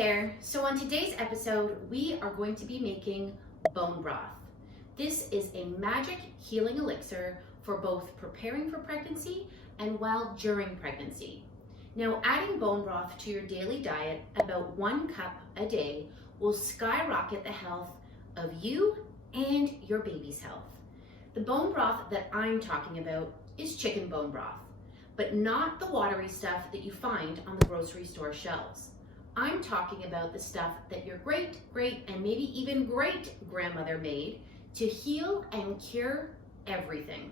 there. So on today's episode, we are going to be making bone broth. This is a magic healing elixir for both preparing for pregnancy and while during pregnancy. Now, adding bone broth to your daily diet, about 1 cup a day, will skyrocket the health of you and your baby's health. The bone broth that I'm talking about is chicken bone broth, but not the watery stuff that you find on the grocery store shelves. I'm talking about the stuff that your great, and maybe even great grandmother made to heal and cure everything.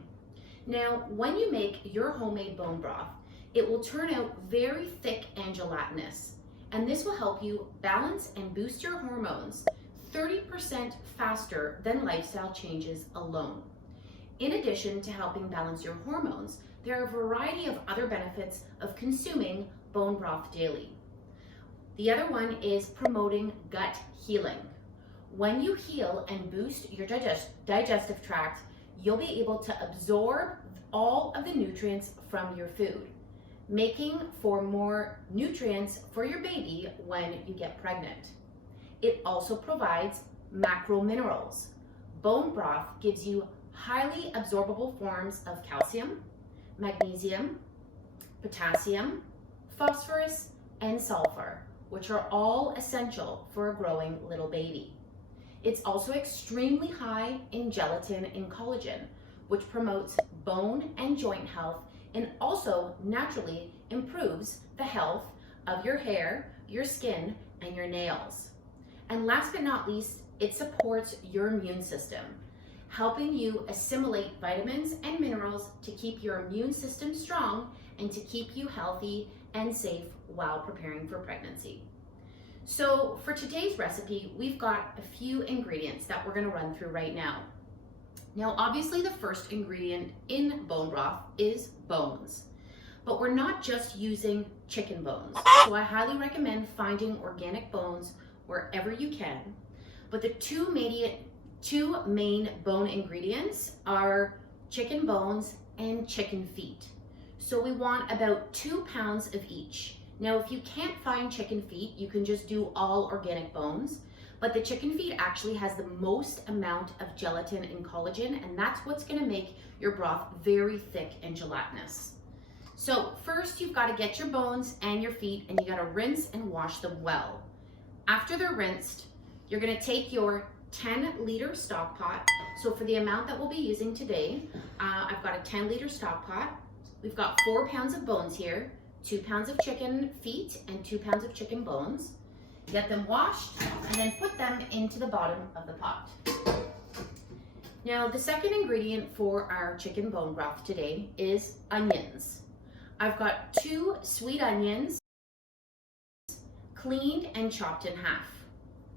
Now, when you make your homemade bone broth, it will turn out very thick and gelatinous, and this will help you balance and boost your hormones 30% faster than lifestyle changes alone. In addition to helping balance your hormones, there are a variety of other benefits of consuming bone broth daily. The other one is promoting gut healing. When you heal and boost your digestive tract, you'll be able to absorb all of the nutrients from your food, making for more nutrients for your baby when you get pregnant. It also provides macro minerals. Bone broth gives you highly absorbable forms of calcium, magnesium, potassium, phosphorus, and sulfur, which are all essential for a growing little baby. It's also extremely high in gelatin and collagen, which promotes bone and joint health and also naturally improves the health of your hair, your skin, and your nails. And last but not least, it supports your immune system, helping you assimilate vitamins and minerals to keep your immune system strong and to keep you healthy and safe while preparing for pregnancy. So for today's recipe, we've got a few ingredients that we're gonna run through right now. Now, obviously the first ingredient in bone broth is bones, but we're not just using chicken bones. So I highly recommend finding organic bones wherever you can. But the two main bone ingredients are chicken bones and chicken feet. So we want about 2 pounds of each. Now, if you can't find chicken feet, you can just do all organic bones, but the chicken feet actually has the most amount of gelatin and collagen, and that's what's gonna make your broth very thick and gelatinous. So first, you've gotta get your bones and your feet, and you gotta rinse and wash them well. After they're rinsed, you're gonna take your 10-liter stock pot. So for the amount that we'll be using today, I've got a 10-liter stock pot. We've got 4 pounds of bones here, 2 pounds of chicken feet, and 2 pounds of chicken bones. Get them washed and then put them into the bottom of the pot. Now, the second ingredient for our chicken bone broth today is onions. I've got 2 sweet onions, cleaned and chopped in half.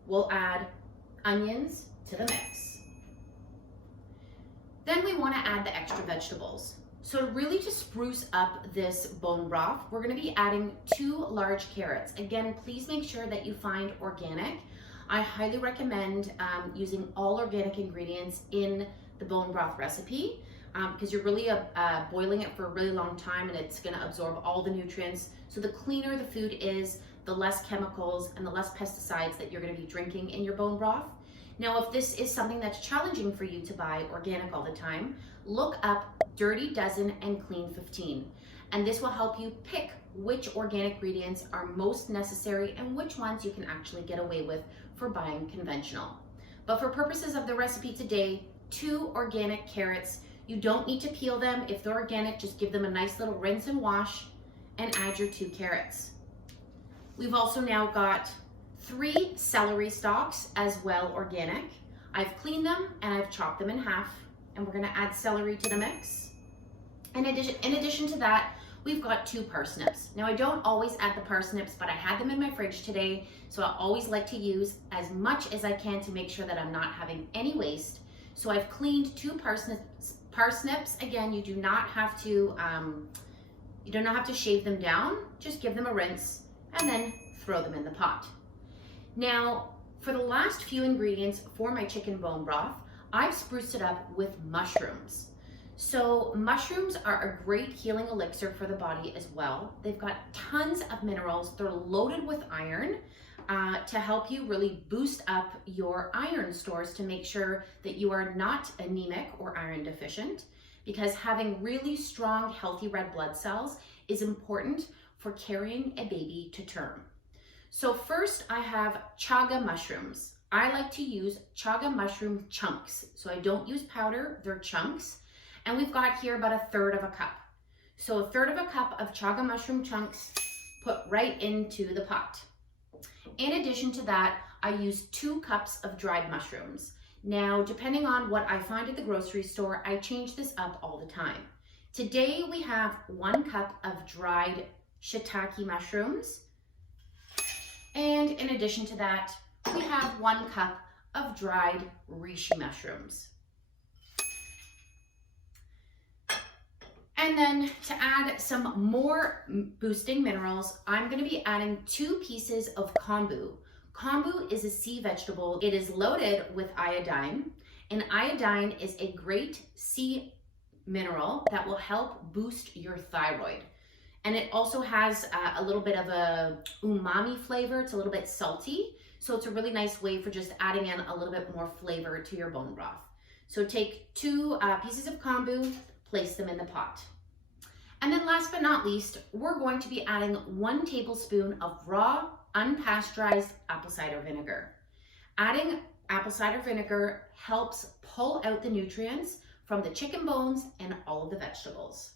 We'll add onions to the mix. Then we want to add the extra vegetables. So really to spruce up this bone broth, we're going to be adding 2 large carrots. Again, please make sure that you find organic. I highly recommend using all organic ingredients in the bone broth recipe because you're really boiling it for a really long time and it's going to absorb all the nutrients. So the cleaner the food is, the less chemicals and the less pesticides that you're going to be drinking in your bone broth. Now, if this is something that's challenging for you to buy organic all the time, look up Dirty Dozen and Clean 15. And this will help you pick which organic ingredients are most necessary and which ones you can actually get away with for buying conventional. But for purposes of the recipe today, 2 organic carrots. You don't need to peel them. If they're organic, just give them a nice little rinse and wash and add your 2 carrots. We've also now got 3 celery stalks as well, organic. I've cleaned them and I've chopped them in half, and we're gonna add celery to the mix. In addition to that, we've got 2 parsnips. Now, I don't always add the parsnips, but I had them in my fridge today, so I always like to use as much as I can to make sure that I'm not having any waste. So I've cleaned 2 parsnips. Again, you do not have to shave them down. Just give them a rinse and then throw them in the pot. Now, for the last few ingredients for my chicken bone broth, I've spruced it up with mushrooms. So mushrooms are a great healing elixir for the body as well. They've got tons of minerals. They're loaded with iron. to help you really boost up your iron stores to make sure that you are not anemic or iron deficient, because having really strong, healthy red blood cells is important for carrying a baby to term. So first I have chaga mushrooms. I like to use chaga mushroom chunks. So I don't use powder, they're chunks. And we've got here about 1/3 of a cup. So 1/3 of a cup of chaga mushroom chunks put right into the pot. In addition to that, I use 2 cups of dried mushrooms. Now, depending on what I find at the grocery store, I change this up all the time. Today we have 1 cup of dried shiitake mushrooms. And in addition to that, we have 1 cup of dried reishi mushrooms. And then to add some more boosting minerals, I'm going to be adding 2 pieces of kombu. Kombu is a sea vegetable. It is loaded with iodine, and iodine is a great sea mineral that will help boost your thyroid. And it also has a little bit of a umami flavor. It's a little bit salty. So it's a really nice way for just adding in a little bit more flavor to your bone broth. So take 2 pieces of kombu, place them in the pot. And then last but not least, we're going to be adding 1 tablespoon of raw, unpasteurized apple cider vinegar. Adding apple cider vinegar helps pull out the nutrients from the chicken bones and all of the vegetables.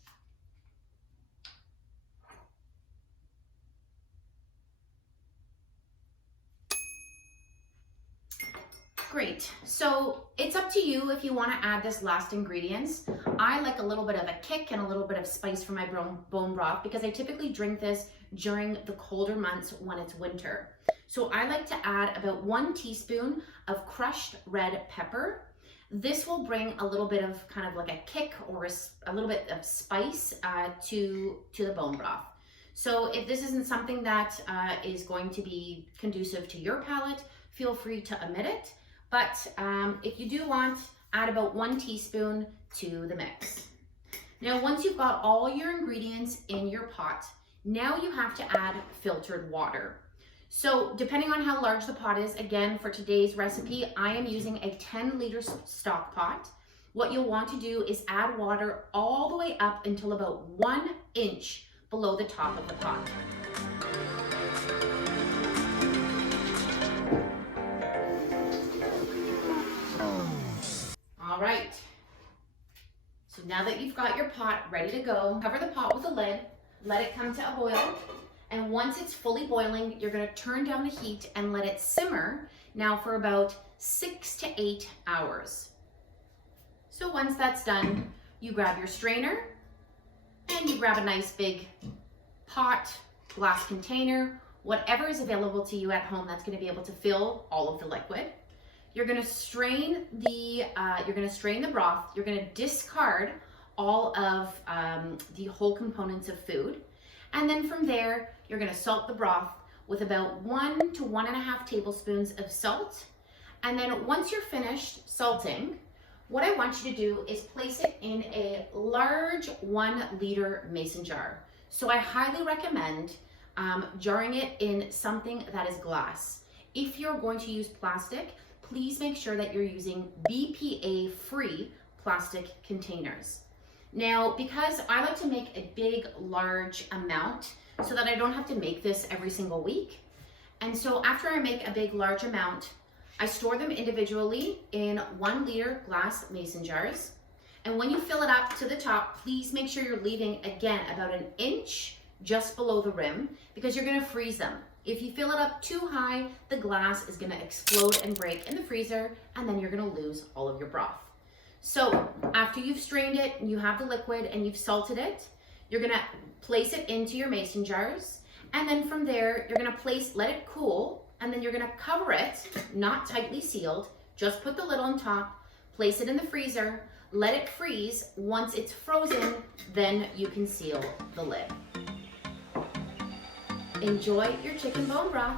Great, so it's up to you if you want to add this last ingredients. I like a little bit of a kick and a little bit of spice for my bone broth because I typically drink this during the colder months when it's winter. So I like to add about 1 teaspoon of crushed red pepper. This will bring a little bit of kind of like a kick or a little bit of spice to the bone broth. So if this isn't something that is going to be conducive to your palate, feel free to omit it. But if you do want, add about 1 teaspoon to the mix. Now, once you've got all your ingredients in your pot, now you have to add filtered water. So depending on how large the pot is, again, for today's recipe, I am using a 10-liter stock pot. What you'll want to do is add water all the way up until about 1 inch below the top of the pot. All right, so now that you've got your pot ready to go, cover the pot with a lid, let it come to a boil, and once it's fully boiling, you're gonna turn down the heat and let it simmer now for about 6 to 8 hours. So once that's done, you grab your strainer and you grab a nice big pot, glass container, whatever is available to you at home that's gonna be able to fill all of the liquid. You're gonna strain the broth. You're gonna discard all of the whole components of food. And then from there, you're gonna salt the broth with about 1 to 1.5 tablespoons of salt. And then once you're finished salting, what I want you to do is place it in a large 1-liter mason jar. So I highly recommend jarring it in something that is glass. If you're going to use plastic, please make sure that you're using BPA-free plastic containers. Now, because I like to make a big, large amount so that I don't have to make this every single week. And so after I make a big, large amount, I store them individually in 1-liter glass mason jars. And when you fill it up to the top, please make sure you're leaving, again, about 1 inch just below the rim because you're gonna freeze them. If you fill it up too high, the glass is gonna explode and break in the freezer, and then you're gonna lose all of your broth. So after you've strained it, and you have the liquid, and you've salted it, you're gonna place it into your mason jars, and then from there, you're gonna let it cool, and then you're gonna cover it, not tightly sealed, just put the lid on top, place it in the freezer, let it freeze. Once it's frozen, then you can seal the lid. Enjoy your chicken bone broth.